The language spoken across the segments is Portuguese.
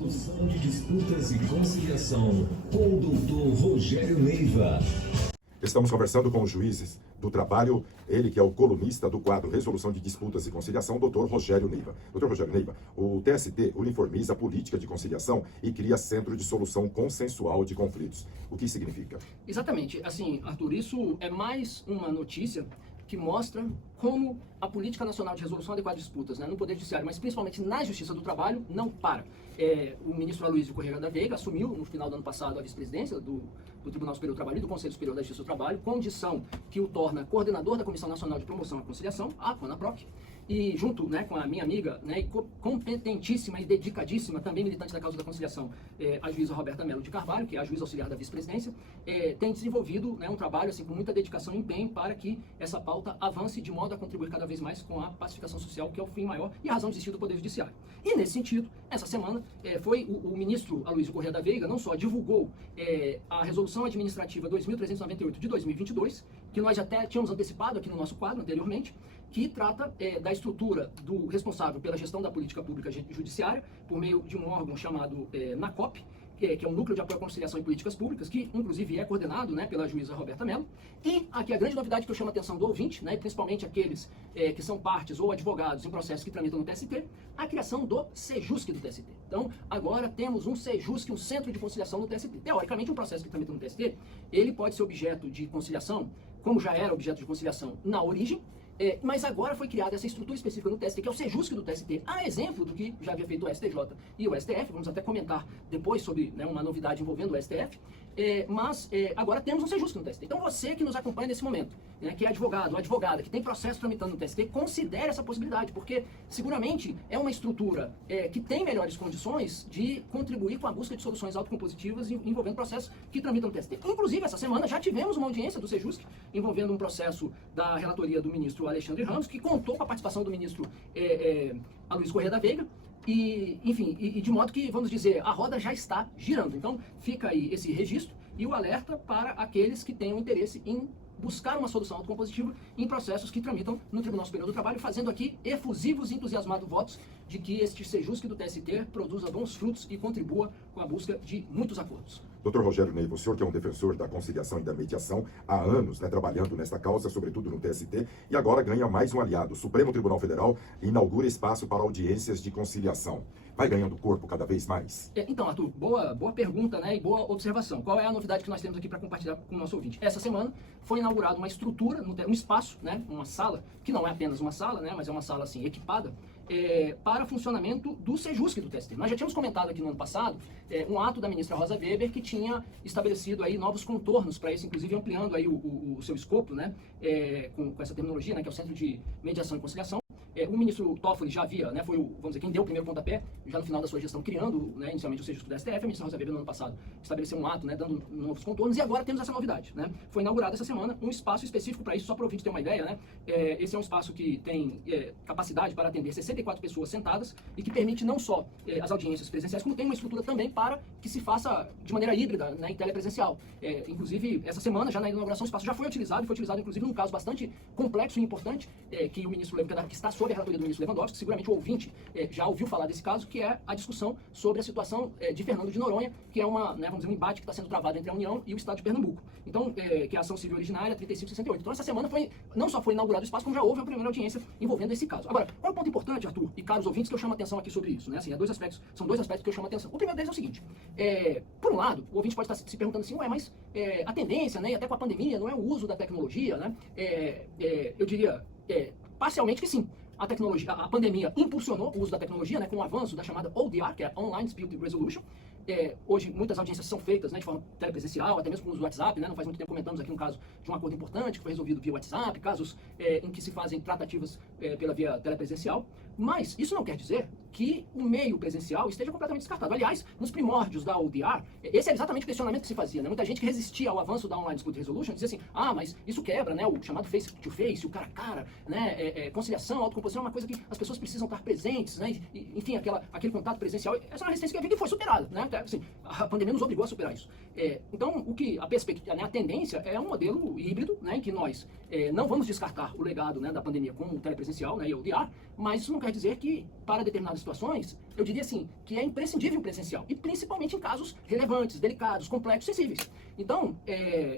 Solução de disputas e conciliação com o doutor Rogério Neiva. Estamos conversando com os juízes do trabalho, ele que é o colunista do quadro Resolução de Disputas e Conciliação, doutor Rogério Neiva. Doutor Rogério Neiva, o TST uniformiza a política de conciliação e cria centro de solução consensual de conflitos. O que significa? Exatamente. Assim, Arthur, isso é mais uma notícia que mostra como a política nacional de resolução adequada de disputas, no Poder Judiciário, mas principalmente na Justiça do Trabalho, não para. O ministro Aloysio Correia da Veiga assumiu no final do ano passado a vice-presidência do Tribunal Superior do Trabalho e do Conselho Superior da Justiça do Trabalho, condição que o torna coordenador da Comissão Nacional de Promoção à Conciliação, a CONAPROC, e junto com a minha amiga, e competentíssima e dedicadíssima, também militante da causa da conciliação, a juíza Roberta Mello de Carvalho, que é a juíza auxiliar da vice-presidência, tem desenvolvido um trabalho com muita dedicação e empenho para que essa pauta avance de modo a contribuir cada vez mais com a pacificação social, que é o fim maior e a razão de existir do Poder Judiciário. E nesse sentido, essa semana, foi o ministro Aloysio Correia da Veiga, não só divulgou a Resolução Administrativa 2398 de 2022, que nós até tínhamos antecipado aqui no nosso quadro anteriormente, que trata da estrutura do responsável pela gestão da política pública judiciária, por meio de um órgão chamado NACOP, que é um Núcleo de Apoio à Conciliação e Políticas Públicas, que inclusive é coordenado pela juíza Roberta Mello. E aqui a grande novidade que eu chamo a atenção do ouvinte, principalmente aqueles que são partes ou advogados em processos que tramitam no TST, a criação do SEJUSC do TST. Então, agora temos um SEJUSC, um Centro de Conciliação no TST. Teoricamente, um processo que tramita no TST, ele pode ser objeto de conciliação, como já era objeto de conciliação na origem, mas agora foi criada essa estrutura específica no TST, que é o SEJUSC do TST, a exemplo do que já havia feito o STJ e o STF. Vamos até comentar depois sobre uma novidade envolvendo o STF, mas agora temos um SEJUSC no TST. Então você que nos acompanha nesse momento, que é advogado ou advogada, que tem processo tramitando no TST, considere essa possibilidade, porque seguramente é uma estrutura que tem melhores condições de contribuir com a busca de soluções autocompositivas envolvendo processos que tramitam no TST. Inclusive, essa semana já tivemos uma audiência do SEJUSC envolvendo um processo da relatoria do ministro Alexandre Ramos, que contou com a participação do ministro Aloysio Correia da Veiga, e de modo que, vamos dizer, a roda já está girando. Então fica aí esse registro e o alerta para aqueles que tenham interesse em buscar uma solução autocompositiva em processos que tramitam no Tribunal Superior do Trabalho, fazendo aqui efusivos e entusiasmados votos de que este SEJUSC do TST produza bons frutos e contribua com a busca de muitos acordos. Doutor Rogério Neiva, o senhor que é um defensor da conciliação e da mediação há anos, trabalhando nesta causa, sobretudo no TST, e agora ganha mais um aliado. O Supremo Tribunal Federal inaugura espaço para audiências de conciliação. Vai ganhando corpo cada vez mais? Então, Arthur, boa pergunta, e boa observação. Qual é a novidade que nós temos aqui para compartilhar com o nosso ouvinte? Essa semana foi inaugurada uma estrutura, um espaço, uma sala, que não é apenas uma sala, mas é uma sala assim, equipada, para funcionamento do SEJUSC do TST. Nós já tínhamos comentado aqui no ano passado um ato da ministra Rosa Weber que tinha estabelecido aí novos contornos para isso, inclusive ampliando aí o seu escopo, com essa terminologia, que é o Centro de Mediação e Conciliação. O ministro Toffoli já havia, foi vamos dizer, quem deu o primeiro pontapé, já no final da sua gestão, criando inicialmente o SEJUSC do STF. A ministra Rosa Weber, no ano passado, estabeleceu um ato, dando novos contornos, e agora temos essa novidade. Foi inaugurado essa semana um espaço específico para isso, só para o ouvinte ter uma ideia. Esse é um espaço que tem capacidade para atender 64 pessoas sentadas e que permite não só as audiências presenciais, como tem uma estrutura também para que se faça de maneira híbrida, em telepresencial. Inclusive, essa semana, já na inauguração, o espaço já foi utilizado inclusive num caso bastante complexo e importante, que o ministro Lewandowski, que está sob a relatoria do ministro Lewandowski, seguramente o ouvinte já ouviu falar desse caso, que é a discussão sobre a situação de Fernando de Noronha, que é vamos dizer, um embate que está sendo travado entre a União e o Estado de Pernambuco. Então, que é a ação civil originária 3568. Então, essa semana não só foi inaugurado o espaço, como já houve a primeira audiência envolvendo esse caso. Agora, qual é o ponto importante, Arthur, e caros ouvintes, que eu chamo a atenção aqui sobre isso? São dois aspectos que eu chamo a atenção. O primeiro deles é o seguinte: por um lado, o ouvinte pode estar se perguntando assim, mas a tendência, e até com a pandemia, não é o uso da tecnologia, eu diria, parcialmente que sim. A tecnologia, a pandemia impulsionou o uso da tecnologia, com o avanço da chamada ODR, que é Online Dispute Resolution. Hoje, muitas audiências são feitas de forma telepresencial, até mesmo com o uso do WhatsApp. Não faz muito tempo comentamos aqui um caso de um acordo importante que foi resolvido via WhatsApp, casos em que se fazem tratativas pela via telepresencial. Mas isso não quer dizer que o meio presencial esteja completamente descartado. Aliás, nos primórdios da ODR, esse era exatamente o questionamento que se fazia. Muita gente que resistia ao avanço da Online Dispute Resolution dizia assim, mas isso quebra o chamado face-to-face, o cara-a-cara, conciliação, autocomposição é uma coisa que as pessoas precisam estar presentes, enfim, aquele contato presencial. Essa é uma resistência que havia que foi superada. Assim, a pandemia nos obrigou a superar isso. Então, a perspectiva, a tendência é um modelo híbrido, em que nós não vamos descartar o legado da pandemia como telepresencial, e ODR, mas isso não quer dizer que para determinadas determinadas situações, eu diria assim, que é imprescindível o presencial, e principalmente em casos relevantes, delicados, complexos, sensíveis. Então,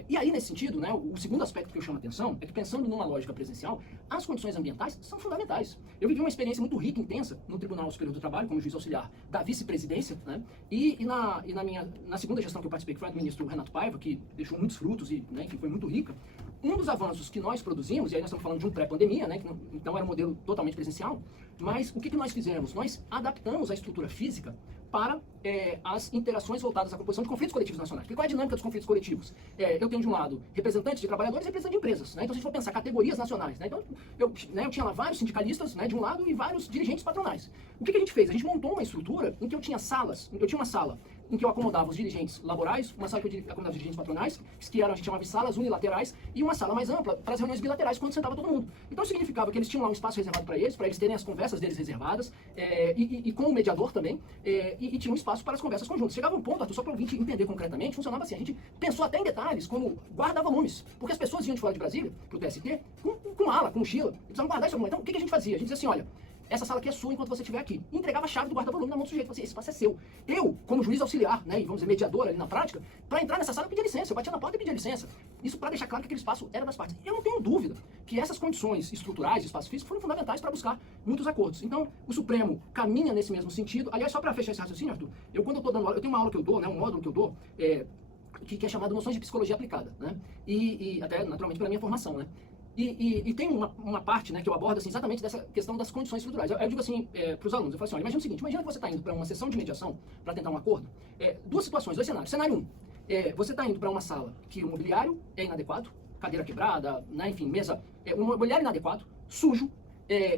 e aí nesse sentido, né, o segundo aspecto que eu chamo a atenção é que, pensando numa lógica presencial, as condições ambientais são fundamentais. Eu vivi uma experiência muito rica e intensa no Tribunal Superior do Trabalho, como juiz auxiliar da vice-presidência, né, e na segunda gestão que eu participei, que foi a do ministro Renato Paiva, que deixou muitos frutos e, né, enfim, foi muito rica. Um dos avanços que nós produzimos, e aí nós estamos falando de um pré-pandemia, né, então era um modelo totalmente presencial, mas o que nós fizemos? Nós adaptamos a estrutura física para as interações voltadas à composição de conflitos coletivos nacionais. Porque qual é a dinâmica dos conflitos coletivos? Eu tenho de um lado representantes de trabalhadores e representantes de empresas, né? Então, se a gente for pensar categorias nacionais, né? Então, eu tinha lá vários sindicalistas, né, de um lado e vários dirigentes patronais. O que a gente fez? A gente montou uma estrutura em que eu tinha uma sala em que eu acomodava os dirigentes laborais, uma sala que eu acomodava os dirigentes patronais, que eram, a gente chamava de salas unilaterais, e uma sala mais ampla para as reuniões bilaterais, quando sentava todo mundo. Então, significava que eles tinham lá um espaço reservado para eles terem as conversas deles reservadas, e com o mediador também, e tinha um espaço para as conversas conjuntas. Chegava um ponto, Arthur, só para o ouvinte entender concretamente, funcionava assim. A gente pensou até em detalhes, como guarda-volumes, porque as pessoas iam de fora de Brasília, para o TST, com mala, com mochila, e precisavam guardar isso. Então, o que a gente fazia? A gente dizia assim, olha, essa sala aqui é sua enquanto você estiver aqui. E entregava a chave do guarda-volume na mão do sujeito. Assim, esse espaço é seu. Eu, como juiz auxiliar, né, e vamos dizer, mediador ali na prática, para entrar nessa sala eu pedia licença. Eu batia na porta e pedia licença. Isso para deixar claro que aquele espaço era das partes. Eu não tenho dúvida que essas condições estruturais de espaço físico foram fundamentais para buscar muitos acordos. Então, o Supremo caminha nesse mesmo sentido. Aliás, só para fechar esse raciocínio, Arthur, quando eu estou dando aula, eu tenho uma aula que eu dou, né, um módulo que eu dou, que é chamado Noções de Psicologia Aplicada, né? E até, naturalmente, pela minha formação, né? E tem uma parte, né, que eu abordo assim, exatamente dessa questão das condições estruturais. Eu digo assim para os alunos, eu falo assim, olha, imagina o seguinte, imagina que você está indo para uma sessão de mediação para tentar um acordo, duas situações, dois cenários. Cenário 1, você está indo para uma sala que o mobiliário é inadequado, cadeira quebrada, né, enfim, mesa, um mobiliário inadequado, sujo,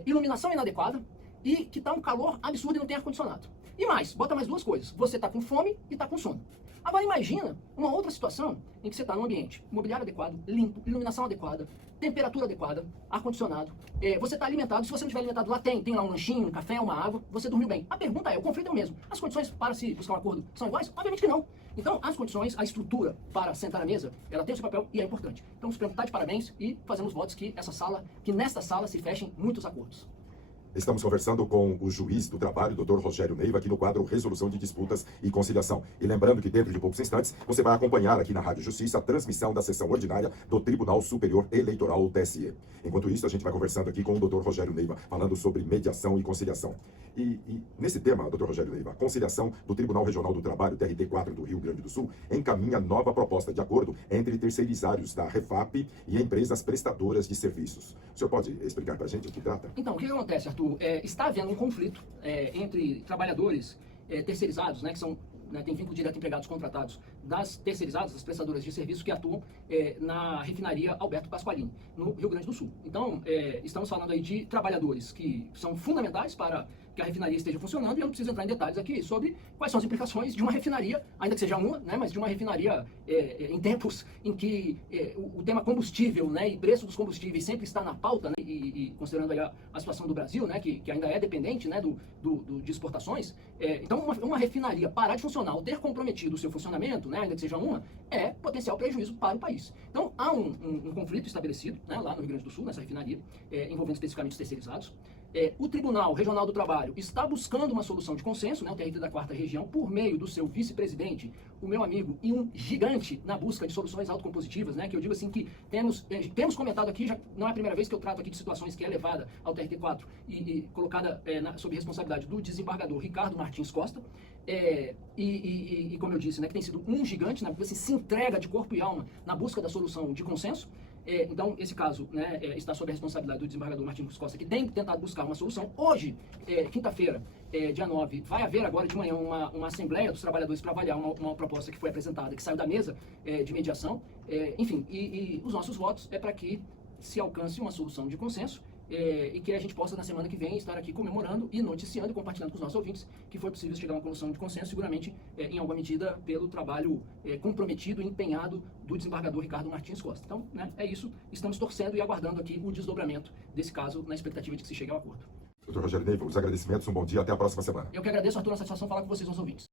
iluminação inadequada e que está um calor absurdo e não tem ar-condicionado. E mais, bota mais duas coisas, você está com fome e está com sono. Agora imagina uma outra situação em que você está num ambiente, mobiliário adequado, limpo, iluminação adequada, temperatura adequada, ar-condicionado, você está alimentado, se você não estiver alimentado lá tem lá um lanchinho, um café, uma água, você dormiu bem. A pergunta é, o conflito é o mesmo. As condições para se buscar um acordo são iguais? Obviamente que não. Então, as condições, a estrutura para sentar à mesa, ela tem o seu papel e é importante. Então, o Supremo está de parabéns e fazemos votos que nesta sala se fechem muitos acordos. Estamos conversando com o juiz do trabalho, Dr. Rogério Neiva, aqui no quadro Resolução de Disputas e Conciliação. E lembrando que dentro de poucos instantes você vai acompanhar aqui na Rádio Justiça a transmissão da sessão ordinária do Tribunal Superior Eleitoral, o TSE. Enquanto isso, a gente vai conversando aqui com o Dr. Rogério Neiva, falando sobre mediação e conciliação. E nesse tema, Dr. Rogério Neiva, a conciliação do Tribunal Regional do Trabalho, TRT4 do Rio Grande do Sul, encaminha nova proposta de acordo entre terceirizados da Refap e empresas prestadoras de serviços. O senhor pode explicar para a gente o que trata? Então, o que acontece, Arthur? Está havendo um conflito entre trabalhadores terceirizados, né, que são, né, tem vínculo direto empregados contratados das terceirizadas, das prestadoras de serviços que atuam na refinaria Alberto Pasqualini, no Rio Grande do Sul. Então, estamos falando aí de trabalhadores que são fundamentais para que a refinaria esteja funcionando, e eu não preciso entrar em detalhes aqui sobre quais são as implicações de uma refinaria, ainda que seja uma, né, mas de uma refinaria em tempos em que o tema combustível, né, e preço dos combustíveis sempre está na pauta, né, e considerando aí a situação do Brasil, né, que ainda é dependente, né, de exportações, então uma refinaria parar de funcionar ou ter comprometido o seu funcionamento, né, ainda que seja uma, é potencial prejuízo para o país. Então há um conflito estabelecido, né, lá no Rio Grande do Sul, nessa refinaria, envolvendo especificamente os terceirizados. O Tribunal Regional do Trabalho está buscando uma solução de consenso, né, o TRT da 4ª Região, por meio do seu vice-presidente, o meu amigo, e um gigante na busca de soluções autocompositivas, né, que eu digo assim que temos comentado aqui, já não é a primeira vez que eu trato aqui de situações que é levada ao TRT4 e colocada sob responsabilidade do desembargador Ricardo Martins Costa, como eu disse, né, que tem sido um gigante, né, porque assim, se entrega de corpo e alma na busca da solução de consenso. Então, esse caso, né, está sob a responsabilidade do desembargador Martins Costa, que tem tentado buscar uma solução. Hoje, quinta-feira, dia 9, vai haver agora de manhã uma assembleia dos trabalhadores para avaliar uma proposta que foi apresentada, que saiu da mesa de mediação. Enfim, e os nossos votos é para que se alcance uma solução de consenso e que a gente possa, na semana que vem, estar aqui comemorando e noticiando e compartilhando com os nossos ouvintes que foi possível chegar a uma solução de consenso, seguramente, em alguma medida, pelo trabalho comprometido e empenhado do desembargador Ricardo Martins Costa. Então, né, é isso. Estamos torcendo e aguardando aqui o desdobramento desse caso, na expectativa de que se chegue ao acordo. Dr. Rogério Neiva, os agradecimentos, um bom dia, até a próxima semana. Eu que agradeço, Arthur, a satisfação falar com vocês, nossos ouvintes.